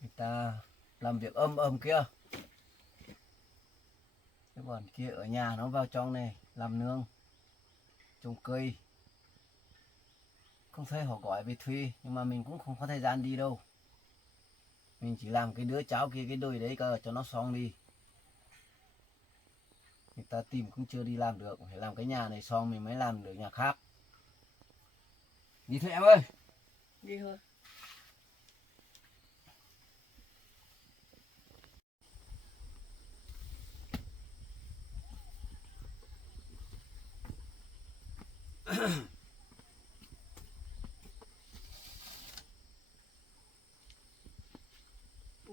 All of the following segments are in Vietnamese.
người ta làm việc ầm kia, cái bọn kia ở nhà nó vào trong này làm nương trồng cây. Không thấy họ gọi về thuê nhưng mà mình cũng không có thời gian đi đâu, mình chỉ làm cái đứa cháu kia cái đôi đấy cơ cho nó xong đi. Người ta tìm cũng chưa đi làm được, phải làm cái nhà này xong mình mới làm được nhà khác. Đi thôi em ơi. Đi thôi.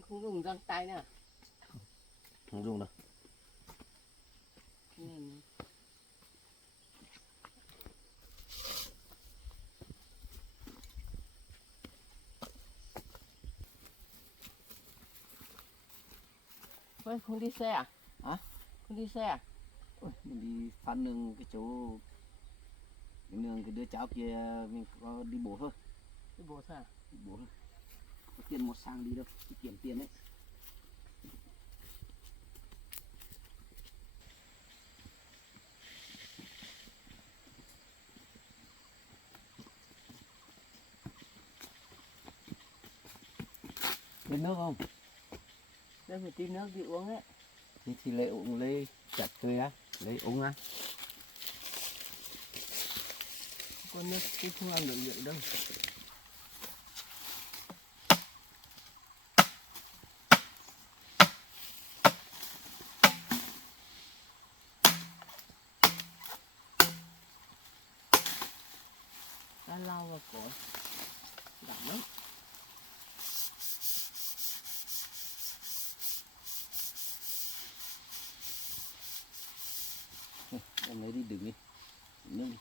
Không dùng răng tay nữa. Không dùng đâu. Không đi xe à? Hả? Không đi xe à? Ôi, mình đi phát nương cái chỗ cái nương cái đứa cháu kia, mình có đi bộ thôi. Đi bộ thôi à? Đi bộ thôi. Có tiền một sang đi đâu, đi kiếm tiền đấy. Lấy nước không? Đây phải tí nước đi uống ấy. Thì lấy uống, lấy chặt tươi á, lấy uống á. Con nước cái không ăn được rượu đâu. Ta lau vào cổ đậm lắm. Em lấy đi đừng đi. Nước đi.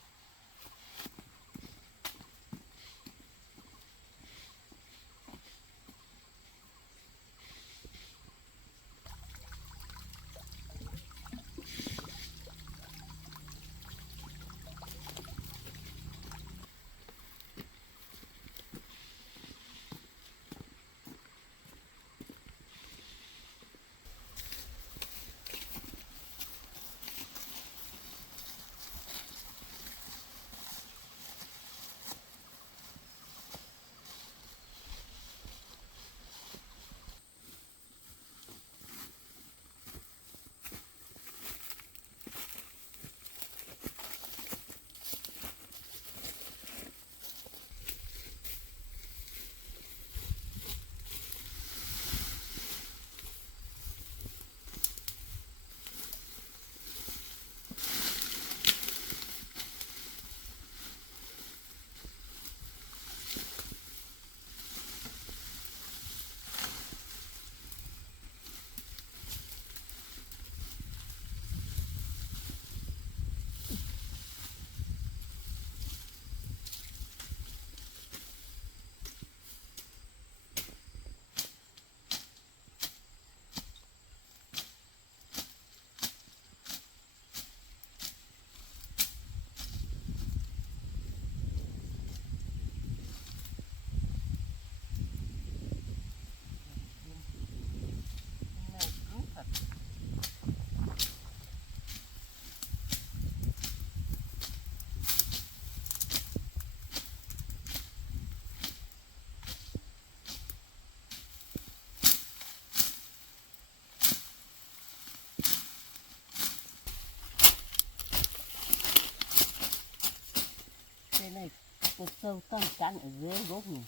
Đây này, cột sâu toàn cắn ở dưới gốc này.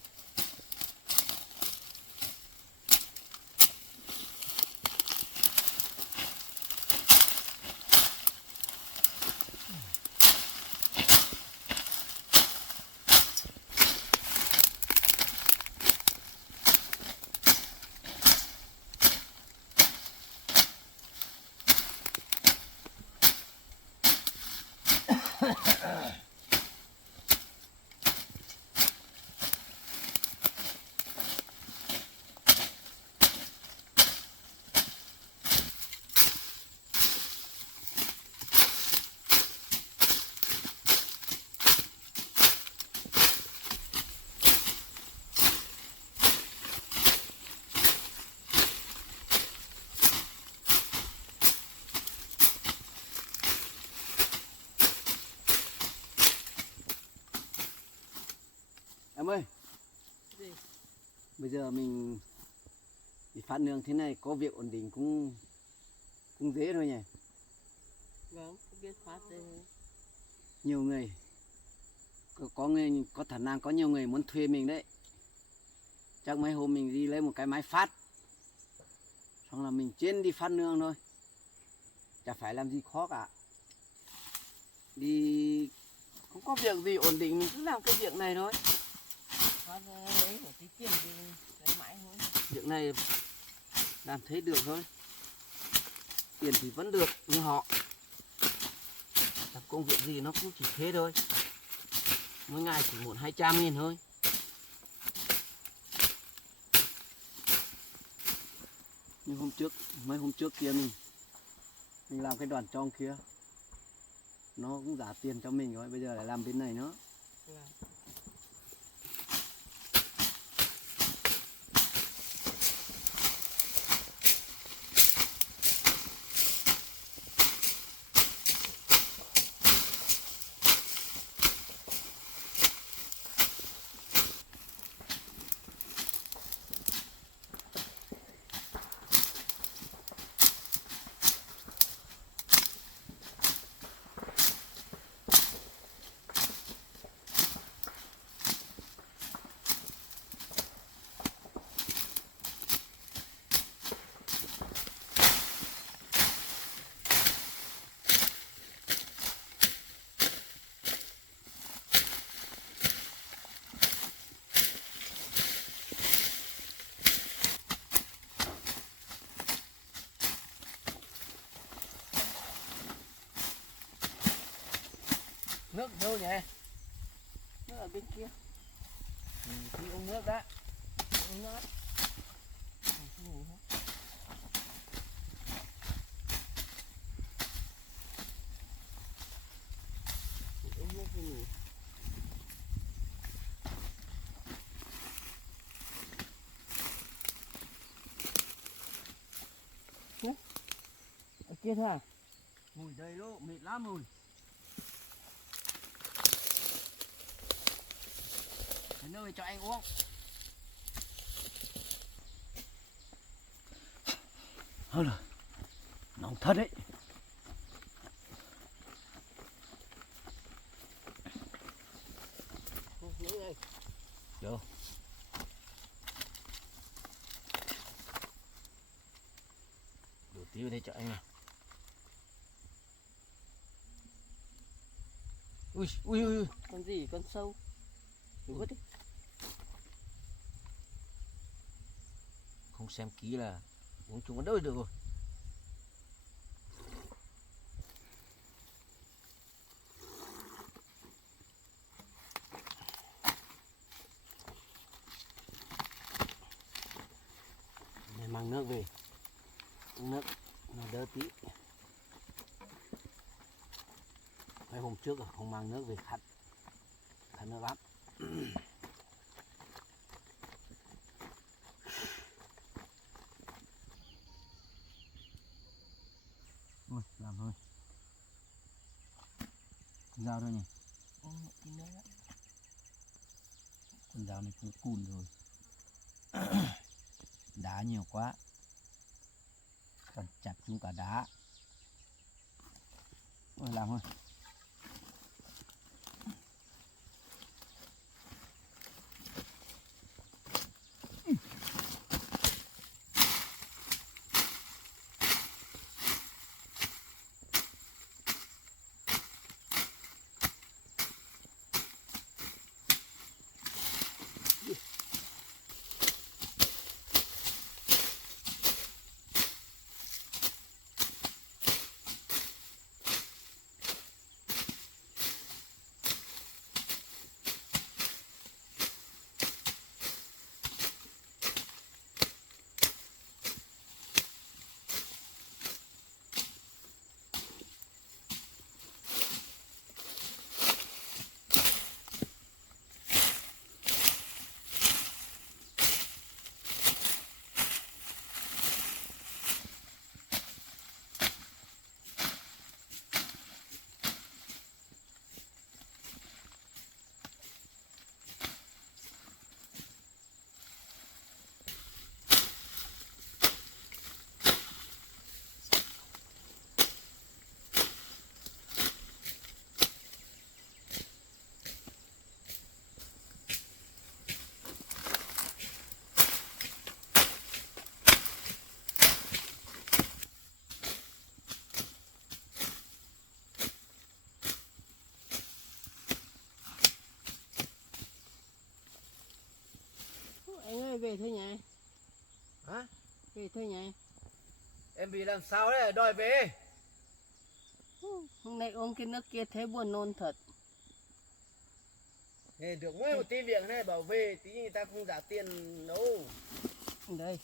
Em ơi, Gì? bây giờ mình đi phát nương thế này có việc ổn định cũng cũng dễ thôi nhỉ. Vâng, biết phát đây. Nhiều người có người có khả năng có nhiều người muốn thuê mình đấy. Chắc mấy hôm mình đi lấy một cái máy phát, xong là mình chuyên đi phát nương thôi, chả phải làm gì khó cả. Đi không có việc gì ổn định mình cứ làm cái việc này thôi. Phát ấy phải tí tiền thì lấy mãi thôi. Việc này làm thấy được thôi, tiền thì vẫn được như họ. Làm công việc gì nó cũng chỉ thế thôi, mỗi ngày chỉ 100-200 nghìn thôi. Nhưng mấy hôm trước kia mình làm cái đoàn trong kia, nó cũng trả tiền cho mình rồi, bây giờ lại làm bên này nữa. Vâng. Nước đâu nhỉ? Nó ở bên kia. Thì uống nước đã. Uống nước. Không ngủ hết. Uống nước thì ngủ. Ở kia thôi à? Mùi đầy lô, mệt lắm mùi. Đến nơi cho anh uống. Thôi rồi, nóng thật đấy. Nước đây. Được. Đổ tí vào đây cho anh này. Ui, ui, ui. Con gì? Con sâu. Đừng vứt đi. Không xem kỹ là uống chung ở đâu được rồi. Để mang nước về, uống nước nó đỡ tí. Mấy hôm trước không mang nước về khát nước lắm. Ôi, làm thôi. Con dao đây nhỉ? Tí nữa đó. Con dao này cứ cùn rồi. Đá nhiều quá, còn chặt chung cả đá. Ôi, làm thôi. về thôi nhỉ? Hả? Về thôi nhỉ? Em bị làm sao đấy, đòi về. Hôm nay uống cái nước kia thấy buồn nôn thật. Nghe được mỗi một tí việc này bảo về tí người ta không trả tiền đâu. Đây.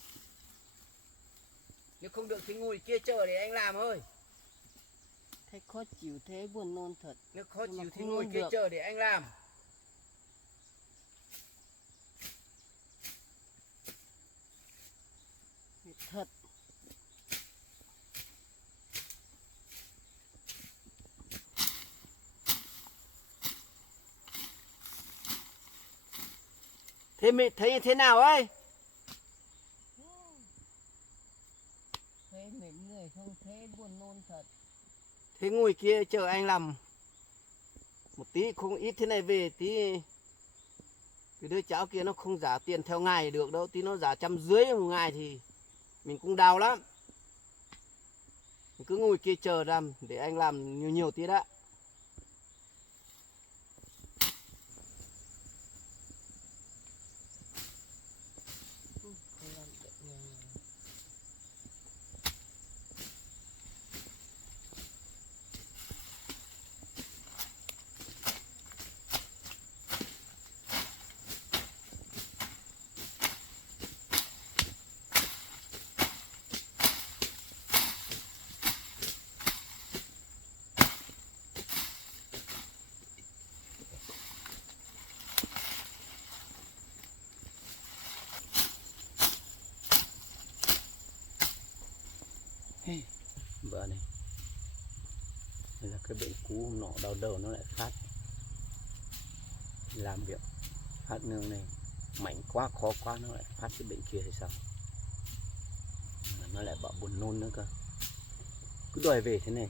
Nếu không được thì ngồi kia chờ để anh làm thôi. Thấy khó chịu, thấy buồn nôn thật. Nếu khó Nhưng mà chịu thì không ngồi nôn kia được. chờ để anh làm. Thật. Thế mày thấy thế nào ấy? Thấy mệt người không thấy buồn nôn thật. Thế ngồi kia chờ anh làm. Một tí không ít thế này về tí. Cái đứa cháu kia nó không trả tiền theo ngày được đâu. Tí nó trả 150 một ngày thì mình cũng đau lắm. Mình cứ ngồi kia chờ làm để anh làm nhiều nhiều tí đã. Không làm được nhiều. Vợ này. Đây là cái bệnh cú hôm nọ đau đầu nó lại phát. Làm việc phát nương này mạnh quá khó quá nó lại phát cái bệnh kia thì sao? Mà nó lại bảo buồn nôn nữa cơ. Cứ đòi về thế này.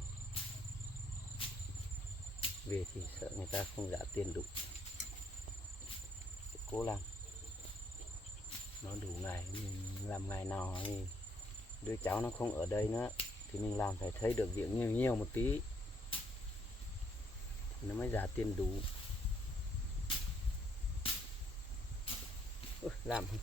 Về thì sợ người ta không trả tiền đủ. Phải cố làm. Nó đủ ngày mình làm ngày nào thì đứa cháu nó không ở đây nữa thì mình làm phải thấy được việc nhiều nhiều một tí thì nó mới trả tiền đủ. Làm thôi.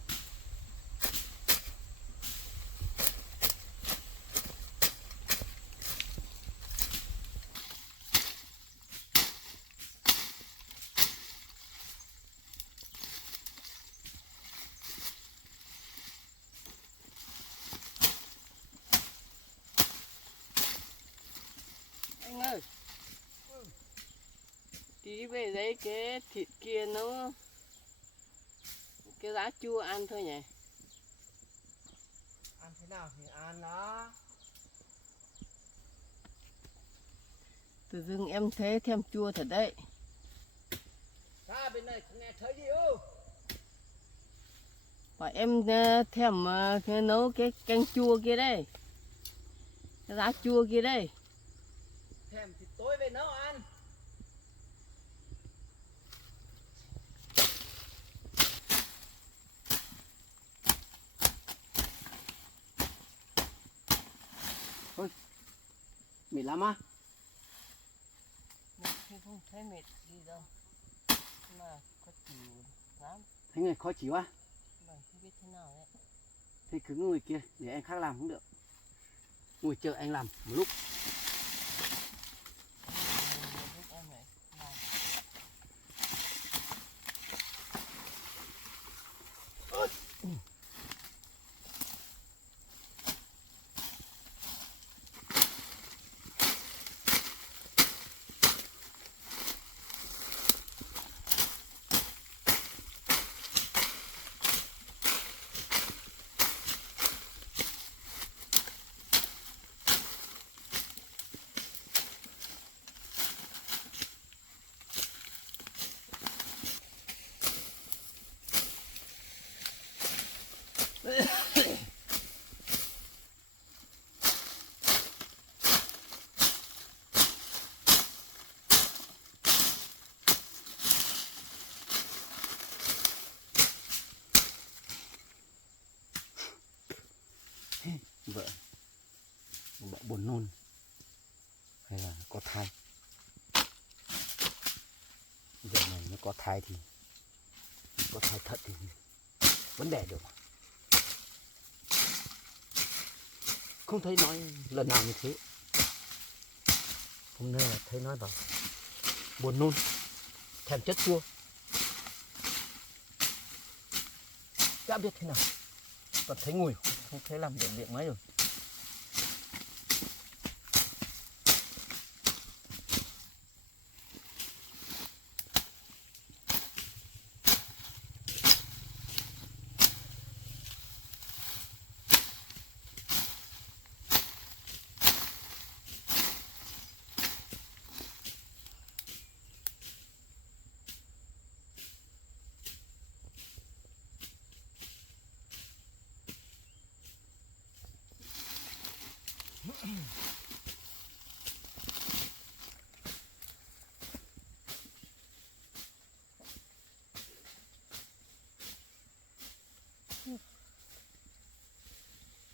Anh ơi. Tí về lấy cái thịt kia nó cái lá chua ăn thôi nhỉ? Ăn thế nào thì ăn đó. Tự dưng em thấy thèm chua thật đấy. Ra bên này không nghe thấy gì đâu. Và em thèm cái nấu cái canh chua kia đây. Cái lá chua kia đây. Thèm thì tối về nấu ăn. Thôi, mệt lắm á. Mình không thấy mệt gì đâu. Mà có chịu lắm. Thấy người khó chịu á. Mà không biết thế nào đấy. Thế cứ ngồi kia để anh khác làm cũng được. Ngồi chờ anh làm một lúc. Giúp em này. Làm. Vợ vợ buồn nôn hay là có thai? Giờ này nó có thai thì có thai thật thì vấn đề được. Không thấy nói lần nào như thế. Hôm nay là thấy nói bảo buồn nôn, thèm chất chua. Chả biết thế nào. Còn thấy mùi, không thấy làm được việc mấy rồi.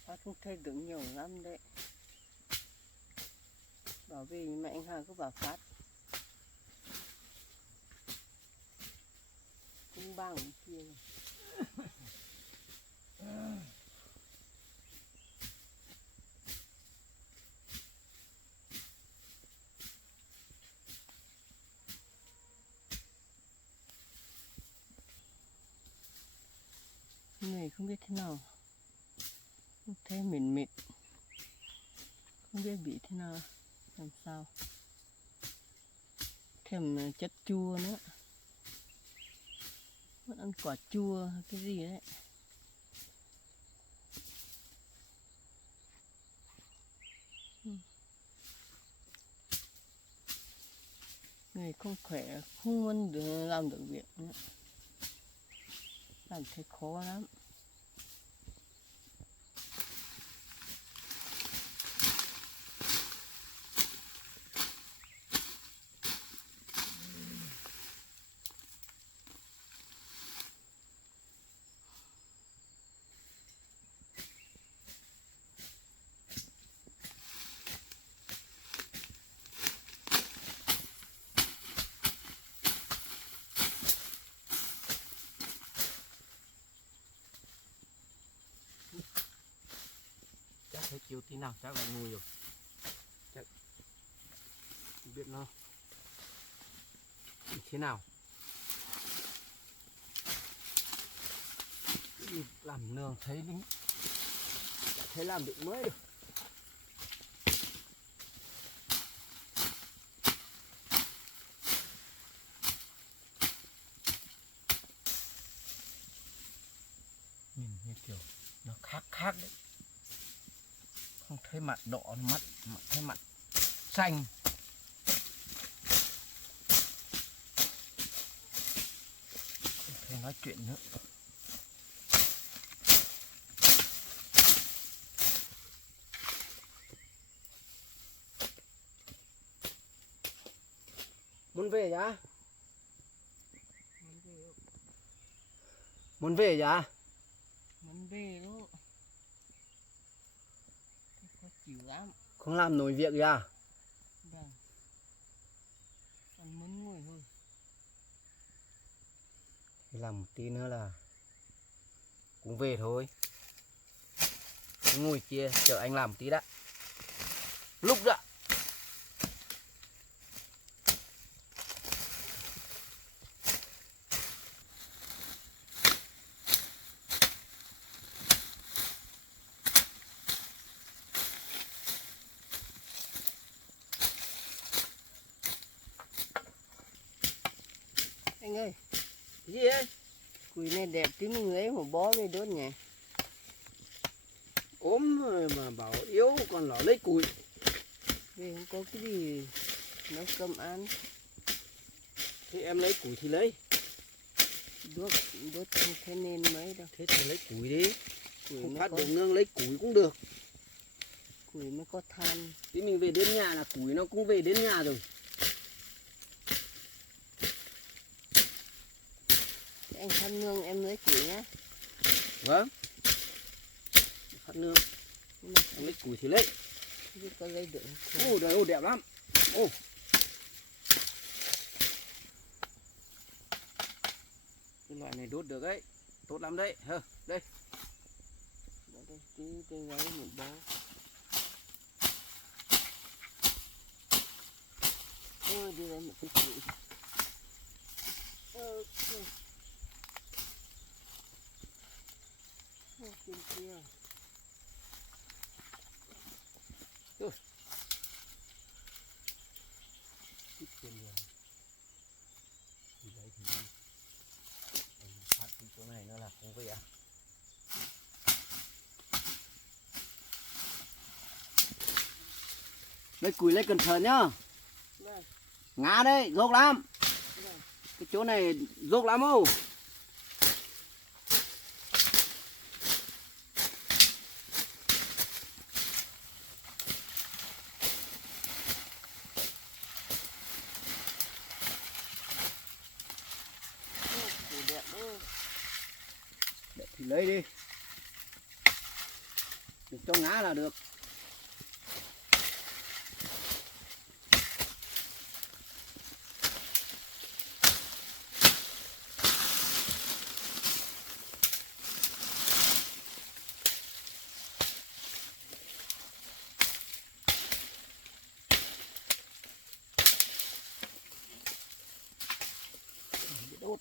Phát không thấy được nhiều lắm đấy. Bảo vì mẹ anh Hà cứ bảo Phát cũng bằng kia. Người không biết thế nào, không thấy mệt mệt, không biết bị thế nào, làm sao. Thèm chất chua nữa, vẫn ăn quả chua hay cái gì đấy. Người không khỏe, không muốn làm được việc nữa. Làm thấy khó lắm. Chắc thấy chiều tí nào chắc là mùi rồi. Chắc không biết nó thế nào. Làm nương thấy lính, chả thấy làm được mới được. Nhìn như kiểu nó khác khác đấy. Không thấy mặt đỏ, mắt thấy mặt xanh. Không thấy nói chuyện nữa. Muốn về nhá? Muốn về nhá? Muốn về đó. Khó chịu lắm. Không làm nổi việc gì à? Vâng. Còn muốn ngồi thôi. Thì làm một tí nữa là cũng về thôi. Ngồi kia chờ anh làm một tí đã. Lúc đã. Anh ơi, Cái gì ấy? củi này đẹp tí mình lấy một bó về đốt nhỉ. Ốm rồi mà bảo yếu còn lỏ lấy củi. Về không có cái gì nấu cơm ăn. Thế em lấy củi thì lấy. Đốt không thấy nên mấy đâu. Thế thì lấy củi đi. Củi Không mới phát có, được nương lấy củi cũng được. củi mới có than. Tí mình về đến nhà là củi nó cũng về đến nhà rồi. Thế anh Thân Nương em lấy củi nhá. Vâng. Phát nương. Nhưng mà Em lấy củi thì lấy. không biết có lấy được không. Ô đời ơi đẹp lắm. Ô. Cái loại này đốt được ấy. tốt lắm đấy. Hơ, đây. Đây tí gái mình bó. Đi ra một tí gì. Trên kia. Tiếp trên đường. Thì đấy thì đi. Phát cái chỗ này nó là không về à. Lấy củi lấy cẩn thận nhá. Đây. Ngã đấy, dốc lắm. Đây. Cái chỗ này dốc lắm không? Đẹp đấy. Để thì lấy đi. Đừng cho ngã là được. Đốt.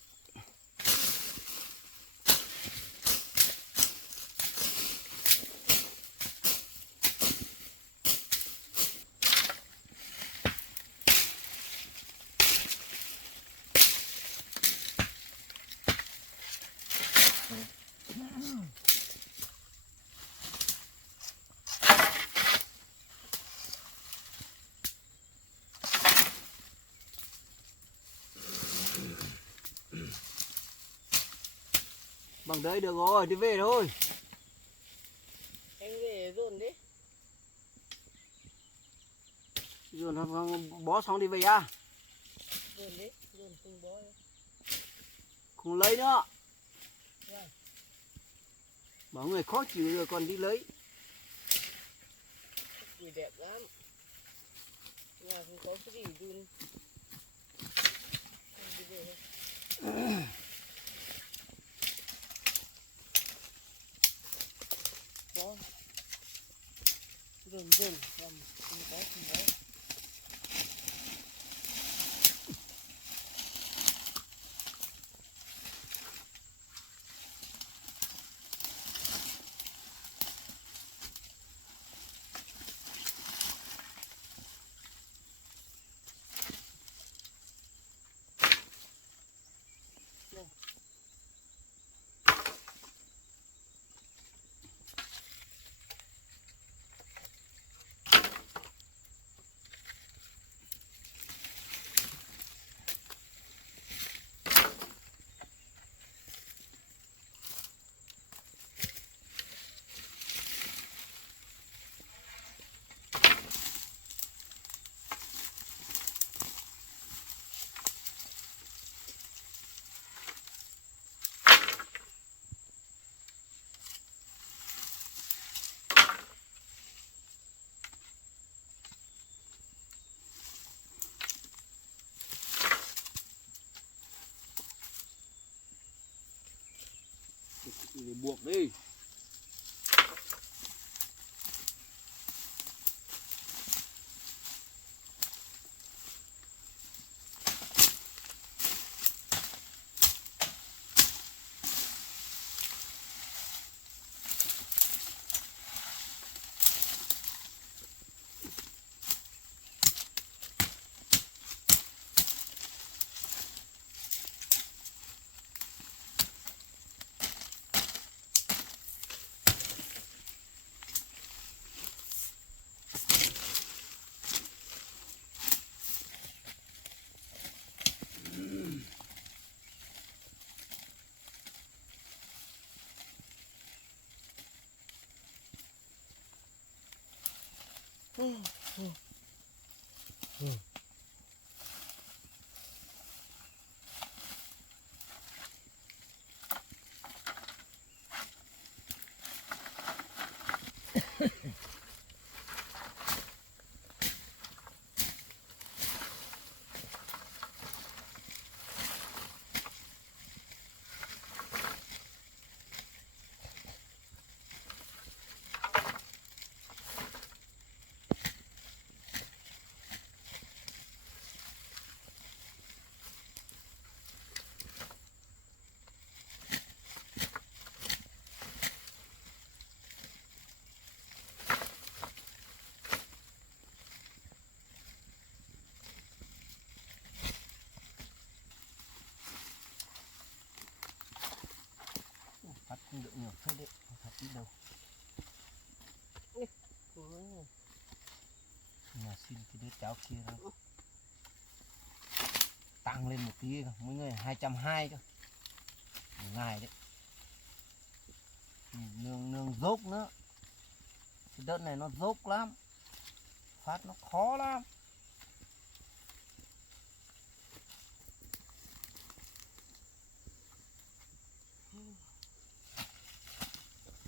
Bằng đấy được rồi, đi về thôi. Anh về dồn đi. Rồi nó bó xong đi về à? Dồn đi, dồn không bó đi. Không lấy nữa. Rồi. Bảo người khó chịu rồi còn đi lấy. Củi đẹp lắm. Nhà không có cái gì dùn. Đi về thôi. Bó. Dồn làm không bó. Để buộc đi. thôi đấy thật ít đâu nhà xin cái đứa cháu kia đó tăng lên một tí cơ mỗi người 220 cơ ngày đấy nương dốc nữa cái đất này nó dốc lắm phát nó khó lắm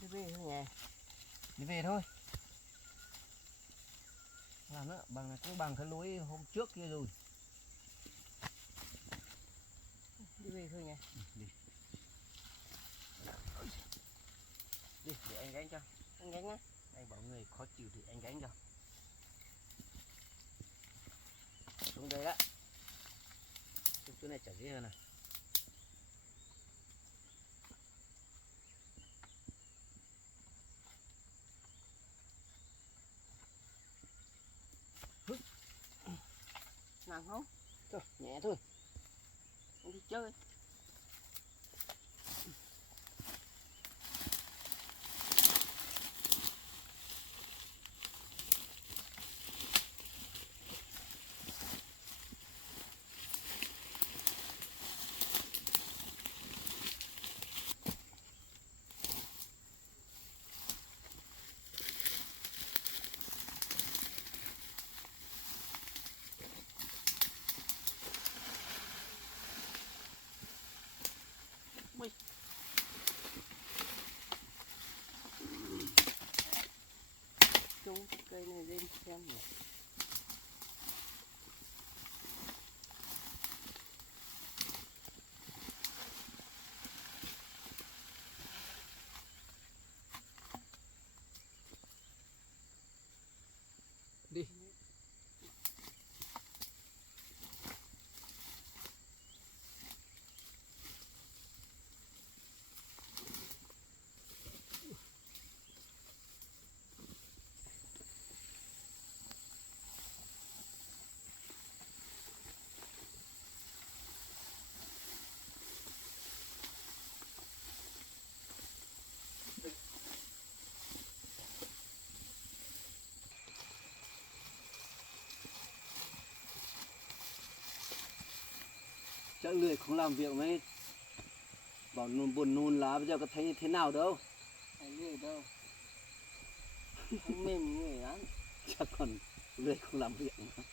đi về thôi nhỉ, đi về thôi làm nữa bằng này cũng bằng cái lối hôm trước kia rồi đi về thôi nhỉ, đi đi để anh gánh cho anh gánh nhá. anh bảo người khó chịu thì anh gánh cho xuống đây đó chỗ này chả dễ hơn này Nặng không? thôi nhẹ thôi Anh đi chơi. Chung cây này lên xem nhỉ. đi chắc lười không làm việc mấy bảo buồn nôn lá bây giờ có thấy thế nào đâu Thấy người đâu. Không mềm người lắm. chắc còn lười không làm việc nữa.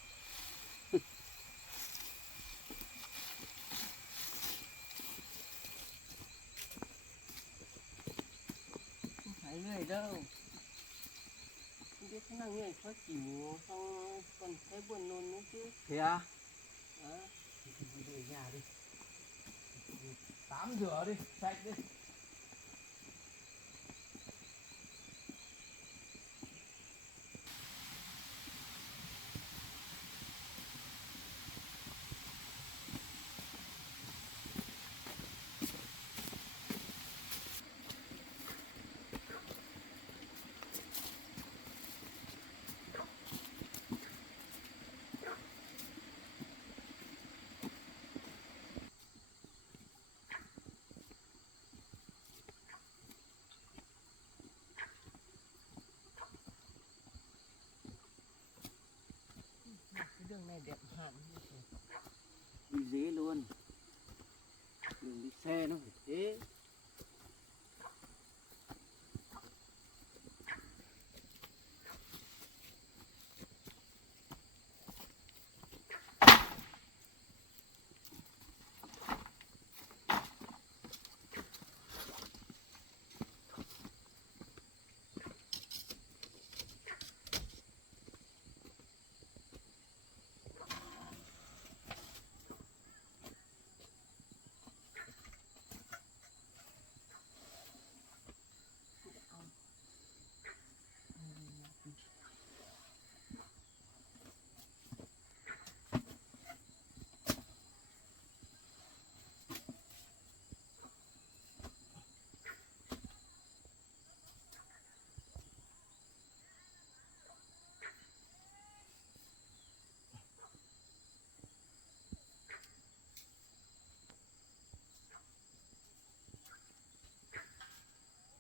Không phải người đâu. Không biết thế nào người khó chịu xong còn thấy buồn nôn nữa chứ. Thế à Đó. đi về nhà đi tắm rửa đi sạch đi Cái đường này đẹp hẳn. đi dễ luôn đường đi xe nó phải thế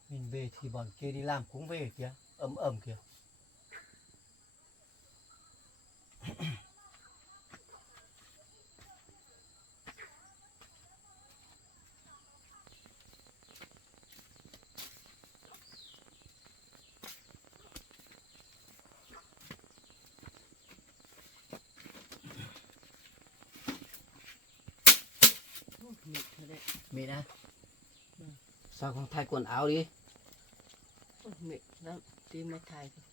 Mình về thì bọn kia đi làm cũng về kìa, ấm ấm kìa. Mệt thật đấy. Mệt à? Ừ. Sao không thay quần áo đi? Ôi, mệt lắm, tí mới thay thôi.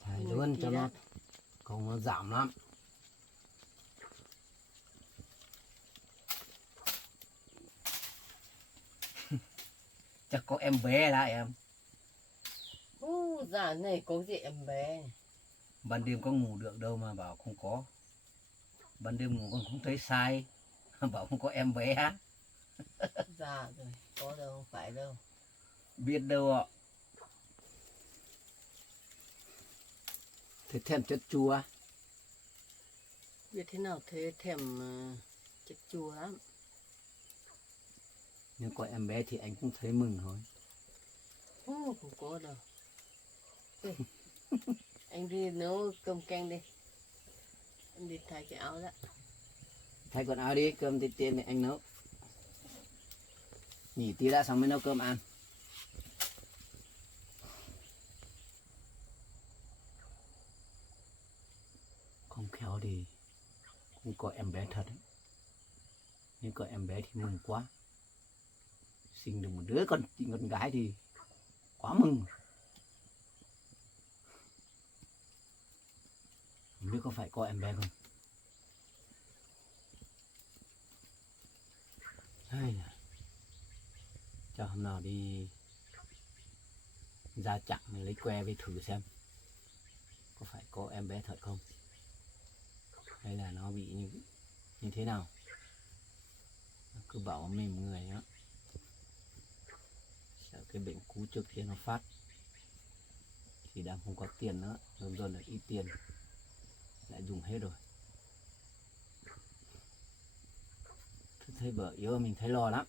Thay Mệt luôn tí cho đã. nó không nó giảm lắm. Chắc có em bé là em. Dạ này có gì em bé. Ban đêm có ngủ được đâu mà bảo không có. Ban đêm ngủ còn không thấy sai. Bảo không có em bé á. Dạ rồi, có đâu, không phải đâu. Biết đâu ạ. Thế thèm chất chua. Biết thế nào thế thèm chất chua lắm. Nhưng có em bé thì anh cũng thấy mừng thôi. Không có đâu. Ê, anh đi nấu cơm canh đi. Anh đi thay cái áo đó. Thay quần áo đi, cơm thì tiền thì anh nấu. Nghỉ tí đã xong mới nấu cơm ăn. Không khéo thì cũng có em bé thật ấy. Nhưng có em bé thì mừng quá. Sinh được một đứa con gái thì quá mừng. Không biết có phải có em bé không? Hay là cho hôm nào đi ra chặng lấy que về thử xem có phải có em bé thật không, hay là nó bị như thế nào. Nó cứ bảo mềm người đó, sợ cái bệnh cú trước kia nó phát thì đang không có tiền nữa, dần dần là ít tiền lại dùng hết rồi. Thấy vợ yếu mình thấy lo lắm.